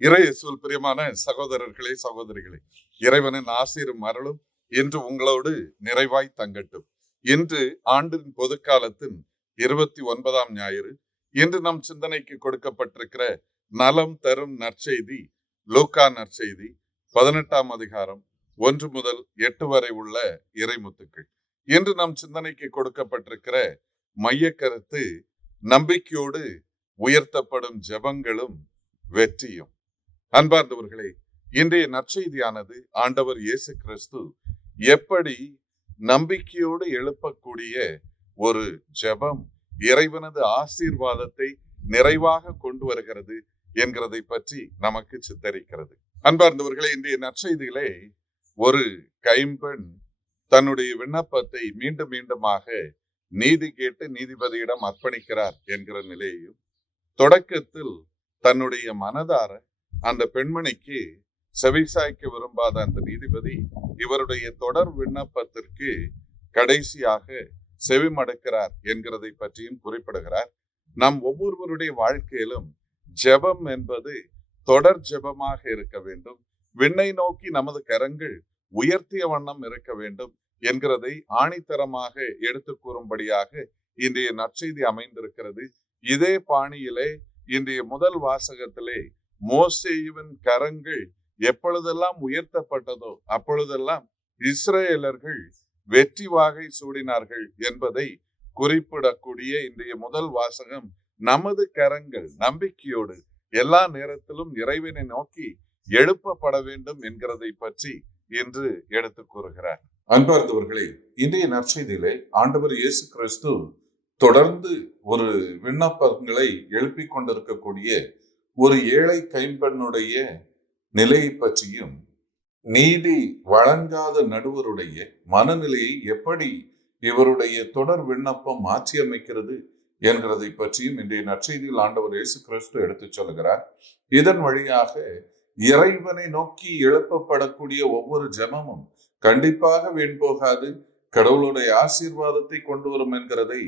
இறையேசுவில் பிரியமான சகோதரர்களே, சகோதரிகளே, இறைவனின் ஆசீரும் அருளும் இன்று உங்களோடு நிறைவாய் தங்கட்டும். இன்று ஆண்டின் பொதுக்காலத்தின் 29ஆம் ஞாயிறு. இன்று நம் சிந்தனைக்கு கொடுக்கப்பட்டிருக்கிற நலம் தரும் நற்செய்தி லூக்கா நற்செய்தி 18ஆம் அதிகாரம் 1 முதல் 8 வரை உள்ள இறைமுத்துக்கள். இன்று நம் சிந்தனைக்கு கொடுக்கப்பட்டிருக்கிற மைய கருத்து நம்பிக்கையோடு உயர்த்தப்படும் ஜெபங்களும் வெற்றியும். அன்பார்ந்தவர்களே, இன்றைய நற்செய்தியானது ஆண்டவர் இயேசு கிறிஸ்து எப்படி நம்பிக்கையோடு எழுப்பக்கூடிய ஒரு ஜெபம் இறைவனது ஆசீர்வாதத்தை நிறைவாக கொண்டு வருகிறது என்கிறதை பற்றி நமக்கு சித்தரிக்கிறது. அன்பார்ந்தவர்களே, இன்றைய நற்செய்தியிலே ஒரு கைம்பெண் தன்னுடைய விண்ணப்பத்தை மீண்டும் மீண்டுமாக நீதி கேட்டு நீதிபதியிடம் அர்ப்பணிக்கிறார் என்கிற நிலையையும், தொடக்கத்தில் தன்னுடைய மனதார அந்த பெண்மணிக்கு செவிசாய்க்க விரும்பாத அந்த நீதிபதி இவருடைய தொடர் விண்ணப்பத்திற்கு கடைசியாக செவி மடுக்கிறார் என்கிறதை பற்றியும் குறிப்பிடுகிறார். நம் ஒவ்வொருவருடைய வாழ்க்கையிலும் ஜெபம் என்பது தொடர் ஜெபமாக இருக்க வேண்டும், விண்ணை நோக்கி நமது கரங்கள் உயர்த்திய வண்ணம் இருக்க வேண்டும் என்கிறதை ஆணித்தரமாக எடுத்து கூறும்படியாக இன்றைய நற்செய்தி அமைந்திருக்கிறது. இதே பாணியிலே இன்றைய முதல் வாசகத்திலே மோசேயின் கரங்கள் எப்பொழுதெல்லாம் உயர்த்தப்பட்டதோ அப்பொழுதெல்லாம் இஸ்ரேலர்கள் வெற்றி வாகை சூடினார்கள் என்பதை குறிப்பிடக்கூடிய இன்றைய முதல் வாசகம் நமது கரங்கள் நம்பிக்கையோடு எல்லா நேரத்திலும் இறைவனை நோக்கி எழுப்பப்பட வேண்டும் என்கிறதை பற்றி இன்று எடுத்து கூறுகிறார். அன்பார்ந்தவர்களே, இன்றைய நற்செய்தியிலே ஆண்டவர் இயேசு கிறிஸ்து தொடர்ந்து ஒரு விண்ணப்பங்களை எழுப்பிக் கொண்டிருக்கக்கூடிய ஒரு ஏழை கைம்பெண்ணுடைய நிலையை பற்றியும், நீதி வழங்காத நடுவருடைய மனநிலையை எப்படி இவருடைய தொடர் விண்ணப்பம் மாற்றி அமைக்கிறது என்கிறதை பற்றியும் இன்றைய நற்செய்தியில் ஆண்டவர் இயேசு கிறிஸ்து எடுத்துச் சொல்கிறார். இதன் வழியாக இறைவனை நோக்கி எழுப்பப்படக்கூடிய ஒவ்வொரு ஜெபமும் கண்டிப்பாக வீண் போகாது, கடவுளுடைய ஆசீர்வாதத்தை கொண்டு வரும் என்கிறதை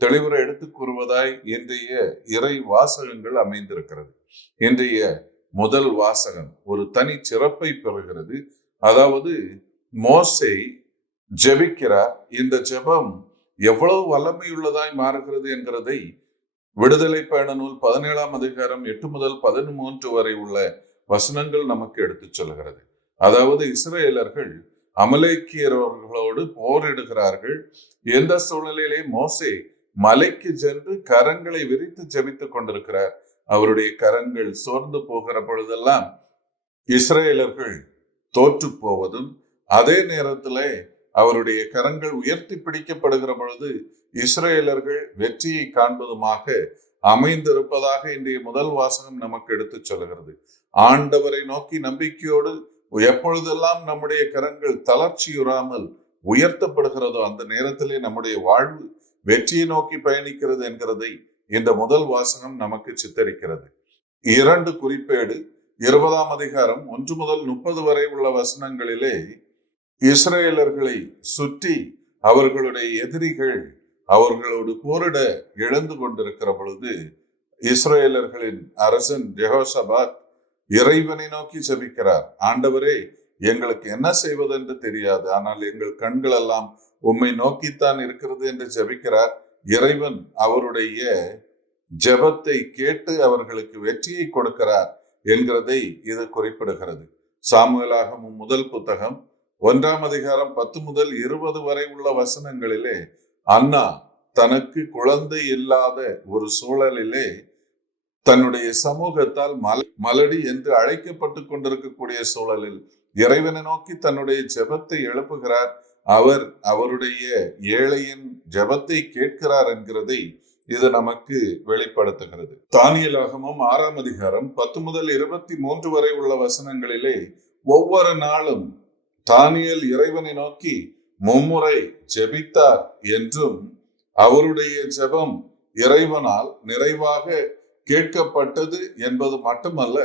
தெளிவுற எடுத்து கூறுவதாய் இன்றைய இறை வாசகங்கள் அமைந்திருக்கிறது. இன்றைய முதல் வாசகம் ஒரு தனி சிறப்பை பெறுகிறது. அதாவது மோசே ஜெபிக்கிறார். இந்த ஜெபம் எவ்வளவு வல்லமையுள்ளதாய் மாறுகிறது என்கிறதை விடுதலை பயண நூல் 17ஆம் அதிகாரம் 8 முதல் 13 வரை உள்ள வசனங்கள் நமக்கு எடுத்துச் சொல்கிறது. அதாவது இஸ்ரேலர்கள் அமலேக்கியர்களோடு போரிடுகிறார்கள். எந்த சூழ்நிலையிலே மோசே மலைக்கு சென்று கரங்களை விரித்து ஜெபித்துக் கொண்டிருக்கிறார். அவருடைய கரங்கள் சோர்ந்து போகிற பொழுதெல்லாம் இஸ்ரேலர்கள் தோற்று போவதும், அதே நேரத்திலே அவருடைய கரங்கள் உயர்த்தி பிடிக்கப்படுகிற பொழுது இஸ்ரேலர்கள் வெற்றியை காண்பதுமாக அமைந்திருப்பதாக இன்றைய முதல் வாசகம் நமக்கு எடுத்து சொல்கிறது. ஆண்டவரை நோக்கி நம்பிக்கையோடு எப்பொழுதெல்லாம் நம்முடைய கரங்கள் தளர்ச்சியுறாமல் உயர்த்தப்படுகிறதோ அந்த நேரத்திலே நம்முடைய வாழ்வு வெற்றியை நோக்கி பயணிக்கிறது என்கிறதை இந்த முதல் வாசகம் நமக்கு சித்தரிக்கிறது. 2 குறிப்பேடு 20ஆம் அதிகாரம் 1 முதல் 30 வரை உள்ள வசனங்களிலே இஸ்ரேலர்களை சுற்றி அவர்களுடைய எதிரிகள் அவர்களோடு போரிட எழுந்து கொண்டிருக்கிற பொழுது இஸ்ரேலர்களின் அரசன் யெகோசபாத் இறைவனை நோக்கி ஜெபிக்கிறார். ஆண்டவரே, எங்களுக்கு என்ன செய்வதென்று தெரியாது, ஆனால் எங்கள் கண்கள் எல்லாம் உம்மை நோக்கித்தான் இருக்கிறது என்று ஜெபிக்கிறார். இறைவன் அவருடைய ஜெபத்தை கேட்டு அவர்களுக்கு வெற்றியை கொடுக்கிறார் என்கிறதை இது குறிப்பிடுகிறது. சாமுவேலாகமம் முதல் புத்தகம் 1ஆம் அதிகாரம் 10 முதல் 20 வரை உள்ள வசனங்களிலே அன்னா தனக்கு குழந்தை இல்லாத ஒரு சூழலிலே தன்னுடைய சமூகத்தால் மலடி என்று அழைக்கப்பட்டு கொண்டிருக்கக்கூடிய சூழலில் இறைவனை நோக்கி தன்னுடைய ஜெபத்தை எழுப்புகிறார். அவர் அவருடைய ஏழையின் ஜெபத்தை கேட்கிறார் என்கிறதை இது நமக்கு வெளிப்படுத்துகிறது. தானியேலாகமம் 6ஆம் அதிகாரம் 10 முதல் 23 வரை உள்ள வசனங்களிலே ஒவ்வொரு நாளும் தானியேல் இறைவனை நோக்கி மும்முறை ஜெபித்தார் என்றும், அவருடைய ஜெபம் இறைவனால் நிறைவாக கேட்கப்பட்டது என்பது மட்டுமல்ல,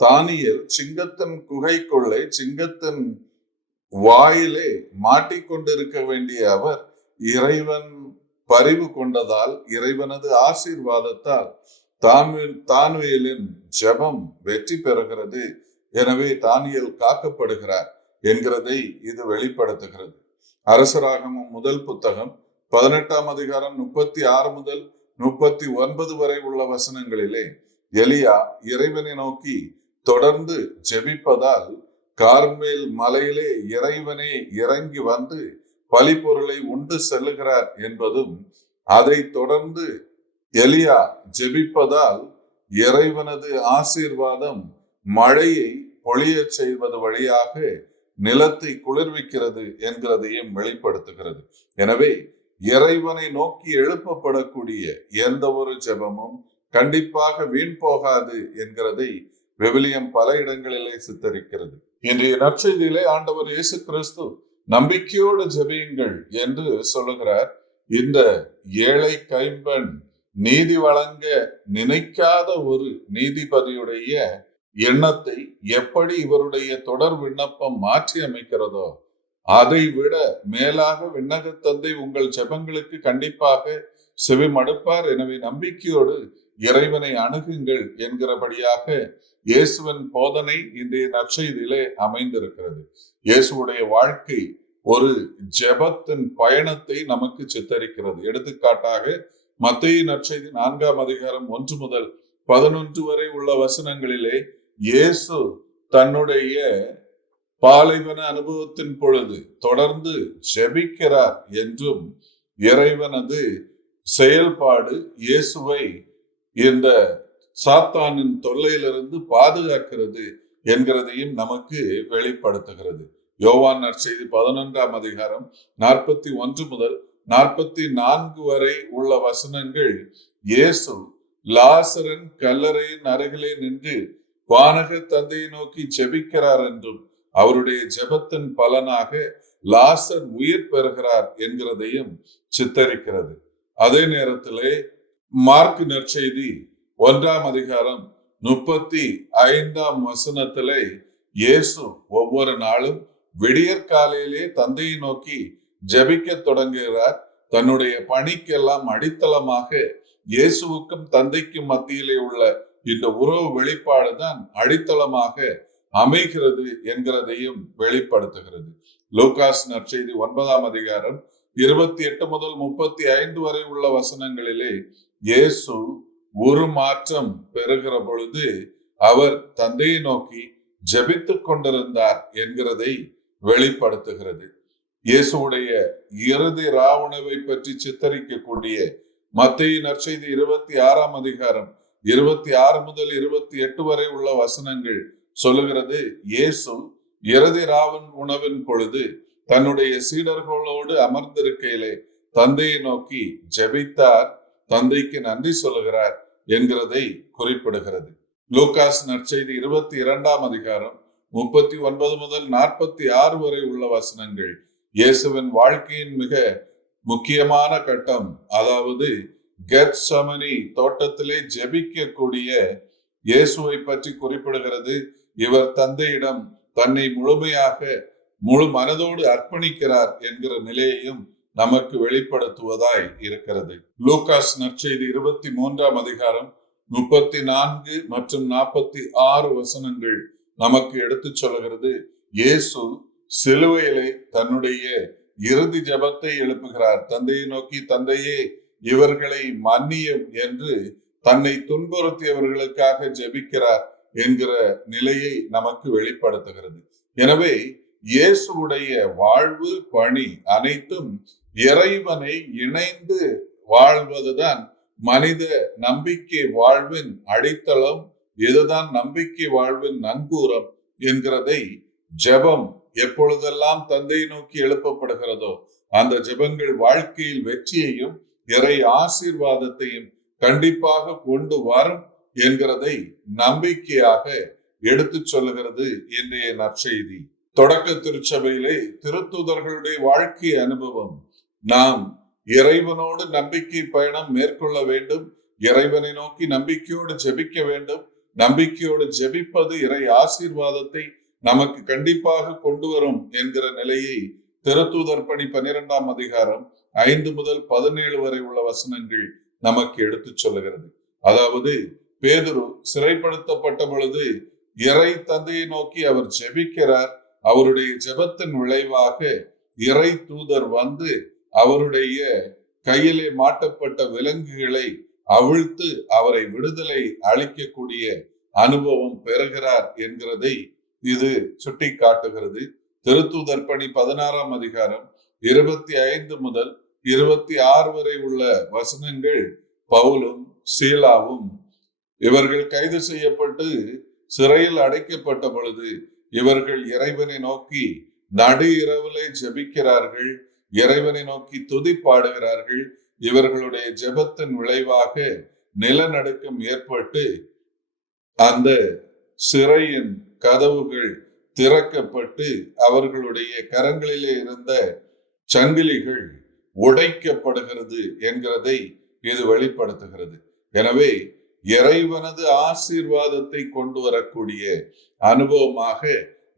தானியேல் சிங்கத்தின் குகைக்குள்ளே சிங்கத்தின் வாயிலே மாட்டிக்கொண்டிருக்க வேண்டிய அவர் இறைவன் பரிவு கொண்டதால், இறைவனது ஆசீர்வாதத்தால் தானியேலின் ஜெபம் வெற்றி பெறுகிறது. எனவே தானியேல் காக்கப்படுகிறார் என்கிறதை இது வெளிப்படுத்துகிறது. அரசராகமம் முதல் புத்தகம் 18ஆம் அதிகாரம் 36 முதல் 39 வரை உள்ள வசனங்களிலே எலியா இறைவனை நோக்கி தொடர்ந்து ஜெபிப்பதால் கார்மேல் மலையிலே இறைவனே இறங்கி வந்து பலிபொருளை உண்டு செல்லுகிறார் என்பதும், அதை தொடர்ந்து எலியா ஜெபிப்பதால் இறைவனது ஆசீர்வாதம் மழையை பொழிய செய்வது வழியாக நிலத்தை குளிர்விக்கிறது என்கிறதையும் வெளிப்படுத்துகிறது. எனவே இறைவனை நோக்கி எழுப்பப்படக்கூடிய எந்த ஒரு ஜெபமும் கண்டிப்பாக வீண் போகாது என்கிறதை விவிலியம் பல இடங்களிலே சித்தரிக்கிறது. இன்றைய நற்செய்தியிலே ஆண்டவர் இயேசு கிறிஸ்து நம்பிக்கையோடு ஜெபியுங்கள் என்று சொல்லுகிறார். இந்த ஏழை கைம்பெண் நீதி வழங்க நினைக்காத ஒரு நீதிபதியுடைய எண்ணத்தை எப்படி இவருடைய தொடர் விண்ணப்பம் மாற்றி அமைக்கிறதோ, அதை விட மேலாக விண்ணக தந்தை உங்கள் ஜெபங்களுக்கு கண்டிப்பாக செவி மடுப்பார். எனவே நம்பிக்கையோடு இறைவனை அணுகுங்கள் என்கிறபடியாக இயேசுவின் போதனை இன்றைய நற்செய்தியிலே அமைந்திருக்கிறது. இயேசுடைய வாழ்க்கை ஒரு ஜெபத்தின் பயணத்தை நமக்கு சித்தரிக்கிறது. எடுத்துக்காட்டாக மத்தேயு நற்செய்தி 4ஆம் அதிகாரம் 1 முதல் 11 வரை உள்ள வசனங்களிலே இயேசு தன்னுடைய பாலைவன அனுபவத்தின் பொழுது தொடர்ந்து ஜெபிக்கிறார் என்றும், இறைவனது செயல்பாடு இயேசுவை இந்த சாத்தானின் தொல்லையிலிருந்து பாதுகாக்கிறது என்கிறதையும் நமக்கு வெளிப்படுத்துகிறது. யோவான் நற்செய்தி 11ஆம் அதிகாரம் 41 முதல் 44 வரை உள்ள வசனங்கள் இயேசு லாசரன் கல்லறையின் அருகிலே நின்று வானக தந்தையை நோக்கி ஜெபிக்கிறார் என்றும், அவருடைய ஜெபத்தின் பலனாக லாசர் உயிர் பெறுகிறார் என்கிறதையும் சித்தரிக்கிறது. அதே நேரத்திலே மார்க் நற்செய்தி 1ஆம் அதிகாரம் 35ஆம் வசனத்திலே இயேசு ஒவ்வொரு நாளும் விடியற்காலையிலே தந்தையை நோக்கி ஜெபிக்க தொடங்குகிறார். தன்னுடைய பணிக்கெல்லாம் அடித்தளமாக இயேசுவுக்கும் தந்தைக்கும் மத்தியிலே உள்ள இந்த உறவு வெளிப்பாடுதான் அடித்தளமாக அமைகிறது என்கிறதையும் வெளிப்படுத்துகிறது. லூகாஸ் நற்செய்தி 9ஆம் அதிகாரம் 28 முதல் 35 வரை உள்ள வசனங்களிலே இயேசு ஒரு மாற்றம் பெறுகிற பொழுது அவர் தந்தையை நோக்கி ஜெபித்துக் கொண்டிருந்தார் என்கிறதை வெளிப்படுத்துகிறது. இயேசுடைய இறுதி ராவுணவை பற்றி சித்தரிக்கக்கூடிய மத்தேயு நற்செய்தி 26ஆம் அதிகாரம் 26 முதல் 28 வரை உள்ள வசனங்கள் சொல்லுகிறது, இயேசு இறுதி ராவன் உணவின் பொழுது தன்னுடைய சீடர்களோடு அமர்ந்திருக்கையிலே தந்தையை நோக்கி ஜெபித்தார், தந்தைக்கு நன்றி சொல்லுகிறார் என்கிறதை குறிப்பிடுகிறது. லூகாஸ் நற்செய்தி 22ஆம் அதிகாரம் 39 முதல் 46 வரை உள்ள வசனங்கள் இயேசுவின் வாழ்க்கையின் மிக முக்கியமான கட்டம், அதாவது கெத்செமனி தோட்டத்திலே ஜெபிக்கக்கூடிய இயேசுவை பற்றி குறிப்பிடுகிறது. இவர் தந்தையிடம் தன்னை முழுமையாக முழு மனதோடு அர்ப்பணிக்கிறார் என்கிற நிலையையும் நமக்கு வெளிப்படுத்துவதாய் இருக்கிறது. லூகாஸ் நற்செய்தி 23ஆம் அதிகாரம் 34 மற்றும் 46 வசனங்கள் நமக்கு எடுத்து சொல்லுகிறது, இயேசு சிலுவையிலே தன்னுடைய இறுதி ஜெபத்தை எழுப்புகிறார். தந்தையை நோக்கி, தந்தையே இவர்களை மன்னியும் என்று தன்னை துன்புறுத்தியவர்களுக்காக ஜெபிக்கிறார் என்கிற நிலையை நமக்கு வெளிப்படுத்துகிறது. எனவே இயேசுடைய வாழ்வு பணி அனைத்தும் இறைவனை இணைந்து வாழ்வதுதான் மனித நம்பிக்கை வாழ்வின் அடித்தளம். இதுதான் நம்பிக்கை வாழ்வின் நங்கூரம் என்கிறதை ஜெபம் எப்பொழுதெல்லாம் தந்தையை நோக்கி எழுப்பப்படுகிறதோ அந்த ஜெபங்கள் வாழ்க்கையில் வெற்றியையும் இறை ஆசீர்வாதத்தையும் கண்டிப்பாக கொண்டு வரும் என்கிறதை நம்பிக்கையாக எடுத்து சொல்லுகிறது இன்றைய நற்செய்தி. தொடக்க திருச்சபையிலே திருத்தூதர்களுடைய வாழ்க்கை அனுபவம், நாம் இறைவனோடு நம்பிக்கை பயணம் மேற்கொள்ள வேண்டும், இறைவனை நோக்கி நம்பிக்கையோடு ஜெபிக்க வேண்டும். நம்பிக்கையோடு ஜெபிப்பது இறை ஆசீர்வாதத்தை நமக்கு கண்டிப்பாக கொண்டு வரும் என்கிற நிலையை திருத்தூதர் பணி 12ஆம் அதிகாரம் 5 முதல் 17 வரை உள்ள வசனங்கள் நமக்கு எடுத்து சொல்லுகிறது. அதாவது பேதுரு சிறைப்படுத்தப்பட்ட பொழுது இறை தந்தையை நோக்கி அவர் ஜெபிக்கிறார். அவருடைய ஜெபத்தின் விளைவாக இறை தூதர் வந்து அவருடைய கையிலே மாட்டப்பட்ட விலங்குகளை அவிழ்த்து அவரை விடுதலை அளிக்கக்கூடிய அனுபவம் பெறுகிறார் என்கிறதை இது சுட்டி காட்டுகிறது. திருத்தூதர் பணி 16ஆம் அதிகாரம் 25 முதல் 26 வரை உள்ள வசனங்கள் பவுலும் சீலாவும் இவர்கள் கைது செய்யப்பட்டு சிறையில் அடைக்கப்பட்ட பொழுது இவர்கள் இறைவனை நோக்கி நடு இரவிலே ஜெபிக்கிறார்கள், இறைவனை நோக்கி துதி பாடுகிறார்கள். இவர்களுடைய ஜெபத்தின் விளைவாக நிலநடுக்கம் ஏற்பட்டு அந்த சிறையின் கதவுகள் திறக்கப்பட்டு அவர்களுடைய கரங்களிலே இருந்த சங்கிலிகள் உடைக்கப்படுகிறது என்கிறதை இது வெளிப்படுத்துகிறது. எனவே இறைவனது ஆசீர்வாதத்தை கொண்டு வரக்கூடிய அனுபவமாக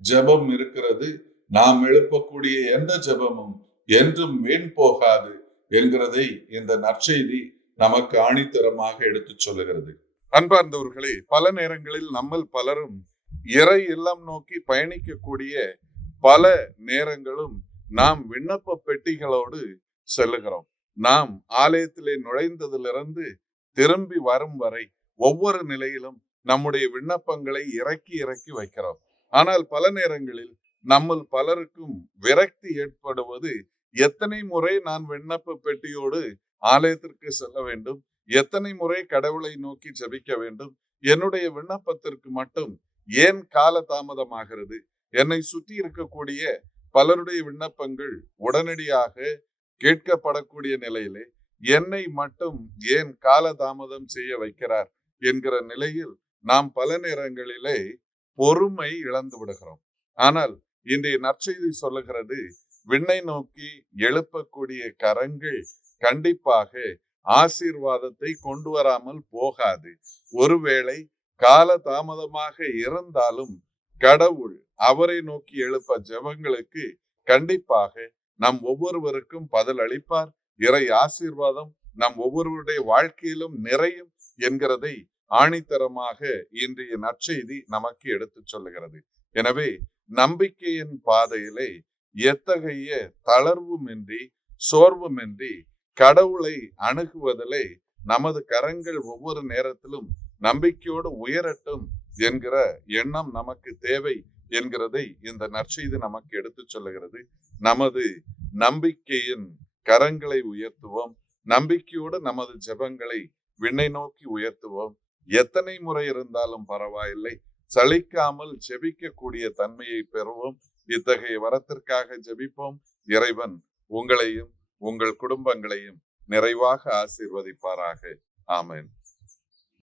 ஜெபம் இருக்கிறது. நாம் எழுப்பக்கூடிய எந்த ஜெபமும் என்றும் வீண் போகாது என்கிறதை இந்த நற்செய்தி நமக்கு ஆணித்தரமாக எடுத்து சொல்லுகிறது. அன்பார்ந்தவர்களே, பல நேரங்களில் நம்மில் பலரும் இறை இல்லம் நோக்கி பயணிக்கக்கூடிய பல நேரங்களும் நாம் விண்ணப்ப பெட்டிகளோடு செல்லுகிறோம். நாம் ஆலயத்திலே நுழைந்ததிலிருந்து திரும்பி வரும் வரை ஒவ்வொரு நிலையிலும் நம்முடைய விண்ணப்பங்களை இறக்கி இறக்கி வைக்கிறோம். ஆனால் பல நேரங்களில் நம்மில் பலருக்கும் விரக்தி ஏற்படுவது, எத்தனை முறை நான் விண்ணப்ப பெட்டியோடு ஆலயத்திற்கு செல்ல வேண்டும், எத்தனை முறை கடவுளை நோக்கி ஜெபிக்க வேண்டும், என்னுடைய விண்ணப்பத்திற்கு மட்டும் ஏன் கால தாமதமாகிறது, என்னை சுற்றி இருக்கக்கூடிய பலருடைய விண்ணப்பங்கள் உடனடியாக கேட்கப்படக்கூடிய நிலையிலே என்னை மட்டும் ஏன் கால தாமதம் செய்ய வைக்கிறார் என்கிற நிலையில் நாம் பல நேரங்களிலே பொறுமை இழந்து விடுகிறோம். ஆனால் இன்றைய நற்செய்தி சொல்லுகிறது, விண்ணை நோக்கி எழுப்பக்கூடிய கரங்கள் கண்டிப்பாக ஆசீர்வாதத்தை கொண்டு வராமல் போகாது. ஒருவேளை கால தாமதமாக இருந்தாலும் கடவுள் அவரை நோக்கி எழுப்ப ஜெபங்களுக்கு கண்டிப்பாக நம் ஒவ்வொருவருக்கும் பதில் அளிப்பார். இறை ஆசீர்வாதம் நம் ஒவ்வொருவருடைய வாழ்க்கையிலும் நிறையும் என்கிறதை ஆணித்தரமாக இன்றைய நற்செய்தி நமக்கு எடுத்து சொல்லுகிறது. எனவே நம்பிக்கையின் பாதையிலே எத்தகைய தளர்வுமின்றி சோர்வுமின்றி கடவுளை அணுகுவதிலே நமது கரங்கள் ஒவ்வொரு நேரத்திலும் நம்பிக்கையோடு உயரட்டும் என்கிற எண்ணம் நமக்கு தேவை என்கிறதை இந்த நற்செய்தி நமக்கு எடுத்து சொல்லுகிறது. நமது நம்பிக்கையின் கரங்களை உயர்த்துவோம். நம்பிக்கையோடு நமது ஜெபங்களை விண்ணை நோக்கி உயர்த்துவோம். எத்தனை முறை இருந்தாலும் பரவாயில்லை, சலிக்காமல் ஜெபிக்கக்கூடிய தன்மையை பெறுவோம். இத்தகைய வரத்திற்காக ஜெபிப்போம். இறைவன் உங்களையும் உங்கள் குடும்பங்களையும் நிறைவாக ஆசீர்வதிப்பாராக. ஆமென்.